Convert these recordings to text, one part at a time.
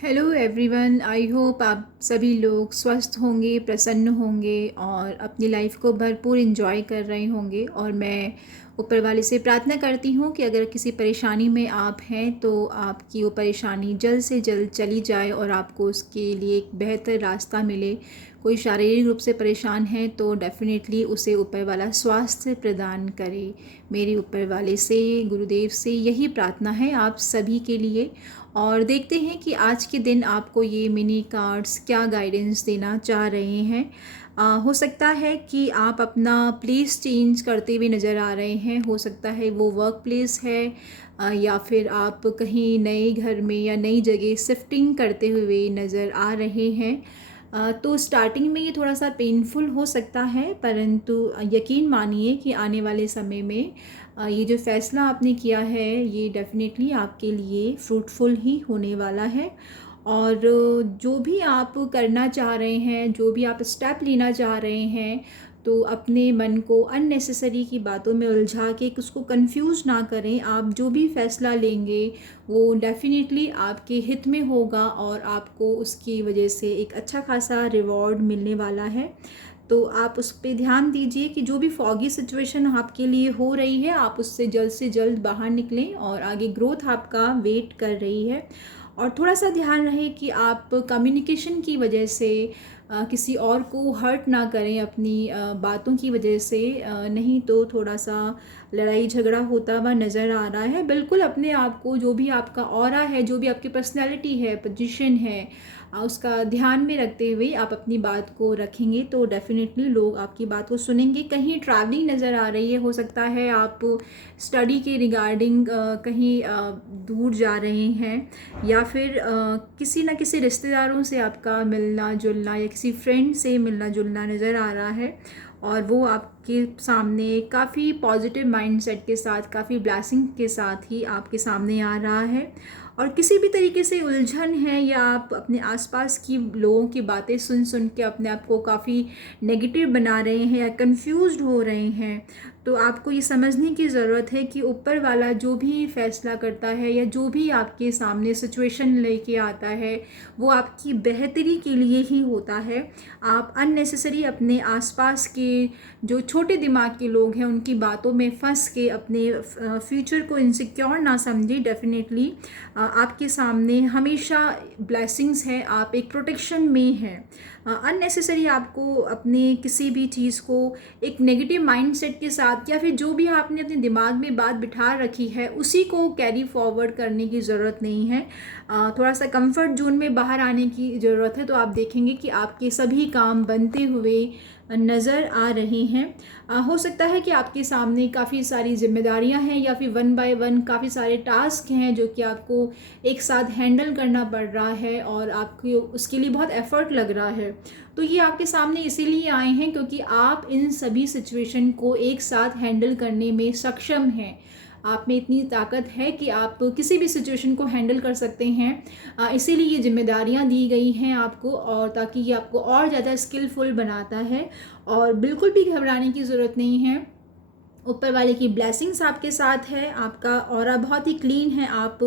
Hello everyone, I hope आप सभी लोग स्वस्थ होंगे, प्रसन्न होंगे और अपनी लाइफ को भरपूर एंजॉय कर रहे होंगे। और मैं ऊपर वाले से प्रार्थना करती हूँ कि अगर किसी परेशानी में आप हैं तो आपकी वो परेशानी जल्द से जल्द चली जाए और आपको उसके लिए एक बेहतर रास्ता मिले। कोई शारीरिक रूप से परेशान है तो डेफ़िनेटली उसे ऊपर वाला स्वास्थ्य प्रदान करे। मेरी ऊपर वाले से, गुरुदेव से यही प्रार्थना है आप सभी के लिए। और देखते हैं कि आज के दिन आपको ये मिनी कार्ड्स क्या गाइडेंस देना चाह रहे हैं। हो सकता है कि आप अपना प्लेस चेंज करते हुए नज़र आ रहे हैं। हो सकता है वो वर्क प्लेस है, या फिर आप कहीं नए घर में या नई जगह शिफ्टिंग करते हुए नज़र आ रहे हैं। तो स्टार्टिंग में ये थोड़ा सा पेनफुल हो सकता है, परंतु यकीन मानिए कि आने वाले समय में ये जो फ़ैसला आपने किया है ये डेफ़िनेटली आपके लिए फ्रूटफुल ही होने वाला है। और जो भी आप करना चाह रहे हैं, जो भी आप स्टेप लेना चाह रहे हैं, तो अपने मन को अननेसेसरी की बातों में उलझा के उसको कंफ्यूज ना करें। आप जो भी फ़ैसला लेंगे वो डेफ़िनेटली आपके हित में होगा और आपको उसकी वजह से एक अच्छा खासा रिवॉर्ड मिलने वाला है। तो आप उस पे ध्यान दीजिए कि जो भी फॉगी सिचुएशन आपके लिए हो रही है आप उससे जल्द से बाहर निकलें और आगे ग्रोथ आपका वेट कर रही है। और थोड़ा सा ध्यान रहे कि आप कम्युनिकेशन की वजह से किसी और को हर्ट ना करें अपनी बातों की वजह से। नहीं तो थोड़ा सा लड़ाई झगड़ा होता हुआ नज़र आ रहा है। बिल्कुल अपने आप को, जो भी आपका ऑरा है, जो भी आपकी पर्सनैलिटी है, पोजीशन है, उसका ध्यान में रखते हुए आप अपनी बात को रखेंगे तो डेफ़िनेटली लोग आपकी बात को सुनेंगे। कहीं ट्रैवलिंग नज़र आ रही है, हो सकता है आप स्टडी के रिगार्डिंग कहीं दूर जा रहे हैं, या फिर किसी न किसी रिश्तेदारों से आपका मिलना जुलना या किसी फ्रेंड से मिलना जुलना नज़र आ रहा है। और वो आपके सामने काफ़ी पॉजिटिव माइंडसेट के साथ, काफ़ी ब्लेसिंग के साथ ही आपके सामने आ रहा है। और किसी भी तरीके से उलझन है या आप अपने आसपास की लोगों की बातें सुन सुन के अपने आप को काफ़ी नेगेटिव बना रहे हैं या कंफ्यूज्ड हो रहे हैं, तो आपको ये समझने की ज़रूरत है कि ऊपर वाला जो भी फ़ैसला करता है या जो भी आपके सामने सिचुएशन लेके आता है वो आपकी बेहतरी के लिए ही होता है। आप अननेसेसरी अपने आसपास के जो छोटे दिमाग के लोग हैं उनकी बातों में फंस के अपने फ्यूचर को इनसिक्योर ना समझें। डेफिनेटली आपके सामने हमेशा ब्लेसिंग्स है, आप एक प्रोटेक्शन में हैं। अननेसेसरी आपको अपने किसी भी चीज़ को एक नेगेटिव माइंडसेट के साथ या फिर जो भी आपने अपने दिमाग में बात बिठा रखी है उसी को कैरी फॉरवर्ड करने की ज़रूरत नहीं है। थोड़ा सा कंफर्ट जोन में बाहर आने की ज़रूरत है, तो आप देखेंगे कि आपके सभी काम बनते हुए नज़र आ रहे हैं। हो सकता है कि आपके सामने काफ़ी सारी जिम्मेदारियां हैं या फिर वन बाय वन काफ़ी सारे टास्क हैं जो कि आपको एक साथ हैंडल करना पड़ रहा है और आपको उसके लिए बहुत एफ़र्ट लग रहा है। तो ये आपके सामने इसीलिए आए हैं क्योंकि आप इन सभी सिचुएशन को एक साथ हैंडल करने में सक्षम हैं। आप में इतनी ताकत है कि आप किसी भी सिचुएशन को हैंडल कर सकते हैं। इसीलिए ये जिम्मेदारियां दी गई हैं आपको, और ताकि ये आपको और ज़्यादा स्किलफुल बनाता है। और बिल्कुल भी घबराने की ज़रूरत नहीं है। ऊपर वाले की ब्लेसिंग्स आपके साथ है, आपका ऑरा बहुत ही क्लीन है, आप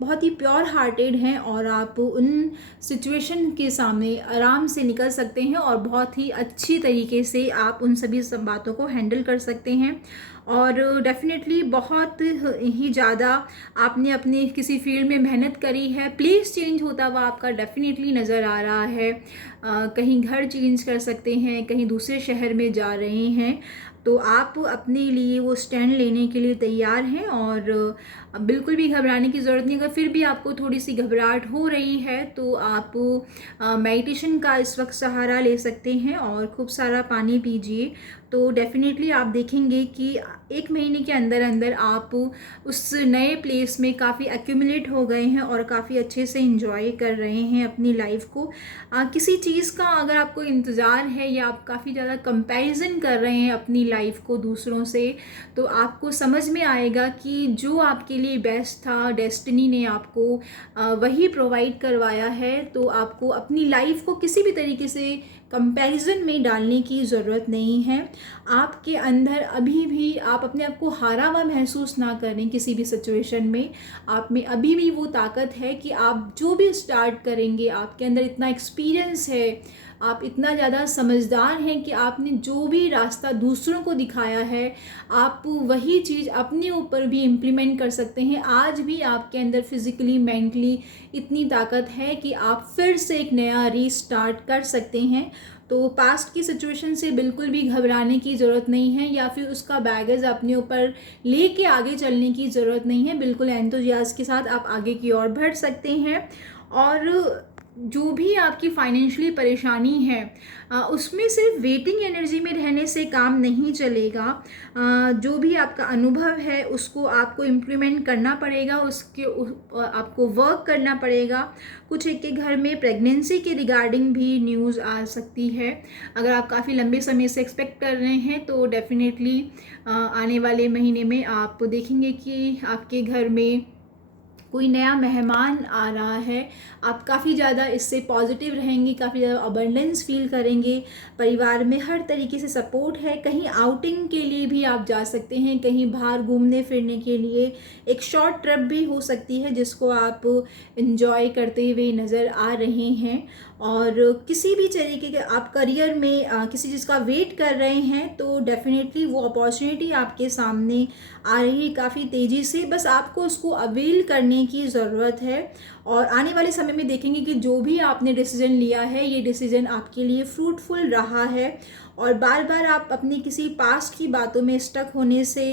बहुत ही प्योर हार्टेड हैं और आप उन सिचुएशन के सामने आराम से निकल सकते हैं और बहुत ही अच्छी तरीके से आप उन सभी सब बातों को हैंडल कर सकते हैं। और डेफिनेटली बहुत ही ज़्यादा आपने अपने किसी फील्ड में मेहनत करी है। प्लेस चेंज होता हुआ आपका डेफिनेटली नज़र आ रहा है। कहीं घर चेंज कर सकते हैं, कहीं दूसरे शहर में जा रहे हैं, तो आप अपने लिए वो स्टैंड लेने के लिए तैयार हैं। और बिल्कुल भी घबराने की ज़रूरत नहीं। अगर फिर भी आपको थोड़ी सी घबराहट हो रही है तो आप मेडिटेशन का इस वक्त सहारा ले सकते हैं और खूब सारा पानी पीजिए। तो डेफिनेटली आप देखेंगे कि 1 महीने के अंदर अंदर आप उस नए प्लेस में काफ़ी एक्यूमुलेट हो गए हैं और काफ़ी अच्छे से इंजॉय कर रहे हैं अपनी लाइफ को। किसी चीज़ का अगर आपको इंतज़ार है या आप काफ़ी ज़्यादा कंपैरिजन कर रहे हैं अपनी लाइफ को दूसरों से, तो आपको समझ में आएगा कि जो आपके लिए बेस्ट था, डेस्टिनी ने आपको वही प्रोवाइड करवाया है। तो आपको अपनी लाइफ को किसी भी तरीके से कंपैरिजन में डालने की ज़रूरत नहीं है। आपके अंदर अभी भी आप अपने आप को हारा हुआ महसूस ना करें किसी भी सिचुएशन में। आप में अभी भी वो ताकत है कि आप जो भी स्टार्ट करेंगे, आपके अंदर इतना एक्सपीरियंस है, आप इतना ज़्यादा समझदार हैं कि आपने जो भी रास्ता दूसरों को दिखाया है, आप वही चीज़ अपने ऊपर भी इम्प्लीमेंट कर सकते हैं। आज भी आपके अंदर फिज़िकली, मेंटली इतनी ताकत है कि आप फिर से एक नया रीस्टार्ट कर सकते हैं। तो पास्ट की सिचुएशन से बिल्कुल भी घबराने की ज़रूरत नहीं है, या फिर उसका बैगेज अपने ऊपर लेके आगे चलने की ज़रूरत नहीं है। बिल्कुल एंथुसियाज़ के साथ आप आगे की ओर बढ़ सकते हैं। और जो भी आपकी फाइनेंशियली परेशानी है, उसमें सिर्फ वेटिंग एनर्जी में रहने से काम नहीं चलेगा। जो भी आपका अनुभव है उसको आपको इम्प्लीमेंट करना पड़ेगा, आपको वर्क करना पड़ेगा। कुछ एक के घर में प्रेगनेंसी के रिगार्डिंग भी न्यूज़ आ सकती है। अगर आप काफ़ी लंबे समय से एक्सपेक्ट कर रहे हैं तो डेफिनेटली आने वाले महीने में आप देखेंगे कि आपके घर में कोई नया मेहमान आ रहा है। आप काफ़ी ज़्यादा इससे पॉजिटिव रहेंगे, काफ़ी ज़्यादा अबंडेंस फील करेंगे। परिवार में हर तरीके से सपोर्ट है। कहीं आउटिंग के लिए भी आप जा सकते हैं, कहीं बाहर घूमने फिरने के लिए एक शॉर्ट ट्रिप भी हो सकती है जिसको आप इंजॉय करते हुए नज़र आ रहे हैं। और किसी भी तरीके के आप करियर में किसी चीज़ का वेट कर रहे हैं तो डेफिनेटली वो अपॉर्चुनिटी आपके सामने आ रही है काफ़ी तेज़ी से। बस आपको उसको अवेल करने की ज़रूरत है। और आने वाले समय में देखेंगे कि जो भी आपने डिसीजन लिया है, ये डिसीजन आपके लिए फ्रूटफुल रहा है। और बार बार आप अपनी किसी पास्ट की बातों में स्टक होने से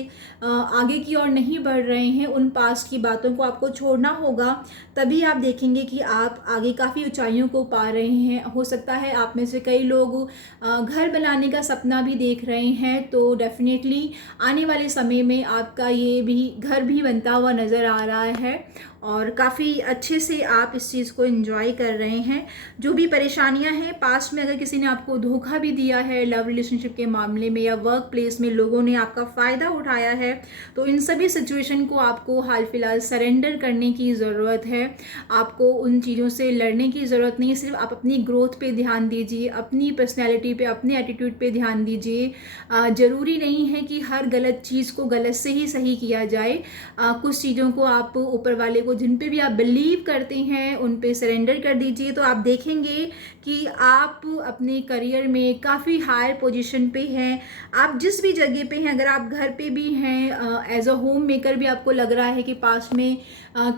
आगे की ओर नहीं बढ़ रहे हैं। उन पास्ट की बातों को आपको छोड़ना होगा, तभी आप देखेंगे कि आप आगे काफ़ी ऊंचाइयों को पा रहे हैं। हो सकता है आप में से कई लोग घर बनाने का सपना भी देख रहे हैं, तो डेफिनेटली आने वाले समय में आपका ये भी घर भी बनता हुआ नज़र आ रहा है और काफ़ी अच्छे से आप इस चीज़ को एंजॉय कर रहे हैं। जो भी परेशानियां हैं पास्ट में, अगर किसी ने आपको धोखा भी दिया है लव रिलेशनशिप के मामले में या वर्क प्लेस में लोगों ने आपका फ़ायदा उठाया है, तो इन सभी सिचुएशन को आपको हाल फिलहाल सरेंडर करने की ज़रूरत है। आपको उन चीज़ों से लड़ने की ज़रूरत नहीं है। सिर्फ आप अपनी ग्रोथ पे ध्यान दीजिए, अपनी पर्सनैलिटी पे, अपने एटीट्यूड पे ध्यान दीजिए। ज़रूरी नहीं है कि हर गलत चीज़ को गलत से ही सही किया जाए। कुछ चीज़ों को आप ऊपर वाले को, जिन पे भी आप बिलीव करते हैं, उन पे सरेंडर कर दीजिए। तो आप देखेंगे कि आप अपने करियर में काफ़ी हायर पोजीशन पे हैं। आप जिस भी जगह पे हैं, अगर आप घर पे भी हैं एज अ होम मेकर भी आपको लग रहा है कि पास्ट में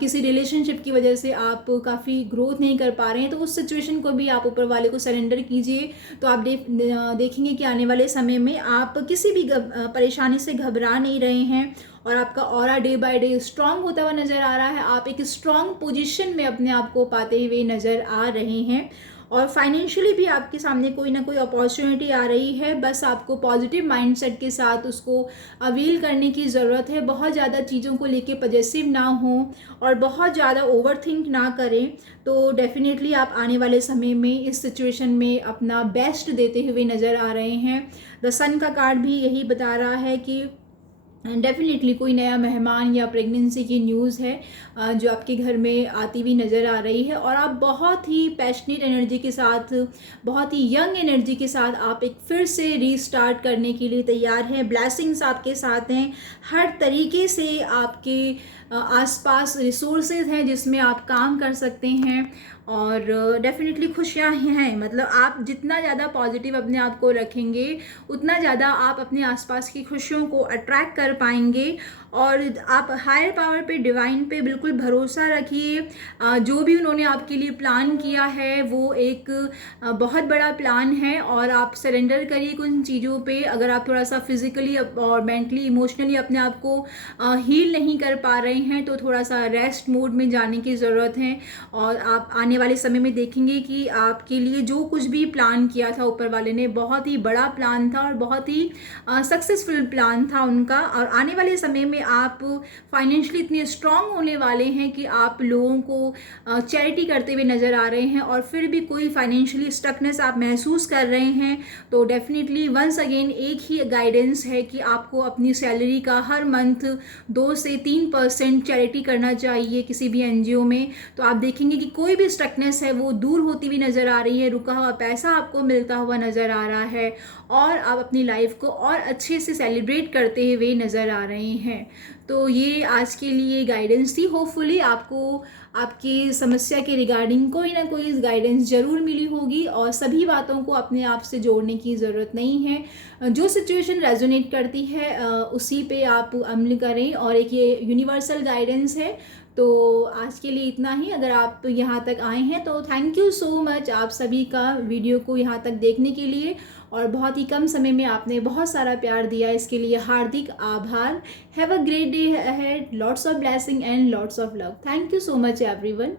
किसी रिलेशनशिप की वजह से आप काफ़ी ग्रोथ नहीं कर पा रहे हैं, तो उस सिचुएशन को भी आप ऊपर वाले को सरेंडर कीजिए। तो आप देखेंगे कि आने वाले समय में आप किसी भी परेशानी से घबरा नहीं रहे हैं और आपका aura day by day strong होता हुआ नज़र आ रहा है। आप एक स्ट्रांग पोजीशन में अपने आप को पाते हुए नज़र आ रहे हैं और फाइनेंशियली भी आपके सामने कोई ना कोई अपॉर्चुनिटी आ रही है। बस आपको पॉजिटिव माइंडसेट के साथ उसको अवेल करने की ज़रूरत है। बहुत ज़्यादा चीज़ों को लेके पॉजेसिव ना हो और बहुत ज़्यादा ओवरथिंक ना करें। तो डेफिनेटली आप आने वाले समय में इस सिचुएशन में अपना बेस्ट देते हुए नज़र आ रहे हैं। द सन का कार्ड भी यही बता रहा है कि डेफिनेटली कोई नया मेहमान या प्रेगनेंसी की न्यूज़ है जो आपके घर में आती हुई नज़र आ रही है और आप बहुत ही पैशनेट एनर्जी के साथ, बहुत ही यंग एनर्जी के साथ आप एक फिर से रीस्टार्ट करने के लिए तैयार हैं। ब्लेसिंग्स आपके साथ हैं, हर तरीके से आपके आसपास रिसोर्सेज हैं जिसमें आप काम कर सकते हैं और डेफिनेटली खुशियाँ हैं। मतलब आप जितना ज़्यादा पॉजिटिव अपने आप को रखेंगे, उतना ज़्यादा आप अपने आसपास की खुशियों को अट्रैक्ट कर पाएंगे और आप हायर पावर पे, डिवाइन पे बिल्कुल भरोसा रखिए। जो भी उन्होंने आपके लिए प्लान किया है वो एक बहुत बड़ा प्लान है और आप सरेंडर करिए उन चीज़ों पे। अगर आप थोड़ा सा फिजिकली और मेंटली, इमोशनली अपने आप को हील नहीं कर पा रहे हैं तो थोड़ा सा रेस्ट मोड में जाने की ज़रूरत है। और आप आने वाले समय में देखेंगे कि आपके लिए जो कुछ भी प्लान किया था ऊपर वाले ने, बहुत ही बड़ा प्लान था और बहुत ही सक्सेसफुल प्लान था उनका। और आने वाले समय में आप फाइनेंशियली इतने स्ट्रांग होने वाले हैं कि आप लोगों को चैरिटी करते हुए नज़र आ रहे हैं और फिर भी कोई फाइनेंशियली स्टकनेस आप महसूस कर रहे हैं तो डेफिनेटली वंस अगेन एक ही गाइडेंस है कि आपको अपनी सैलरी का हर मंथ 2 से 3% 100% चैरिटी करना चाहिए किसी भी एनजीओ में, तो आप देखेंगे कि कोई भी स्ट्रक्नेस है वो दूर होती हुई नज़र आ रही है, रुका हुआ पैसा आपको मिलता हुआ नज़र आ रहा है, और आप अपनी लाइफ को और अच्छे से सेलिब्रेट करते हुए नज़र आ रहे हैं। तो ये आज के लिए गाइडेंस थी। होपफुली आपको आपकी समस्या के रिगार्डिंग कोई ना कोई गाइडेंस ज़रूर मिली होगी, और सभी बातों को अपने आप से जोड़ने की ज़रूरत नहीं है। जो सिचुएशन रेजोनेट करती है उसी पे आप अमल करें, और एक ये यूनिवर्सल गाइडेंस है। तो आज के लिए इतना ही। अगर आप यहाँ तक आए हैं तो थैंक यू सो मच आप सभी का वीडियो को यहाँ तक देखने के लिए, और बहुत ही कम समय में आपने बहुत सारा प्यार दिया, इसके लिए हार्दिक आभार। Have a great day ahead, lots of blessing and lots of love. Thank you so much everyone.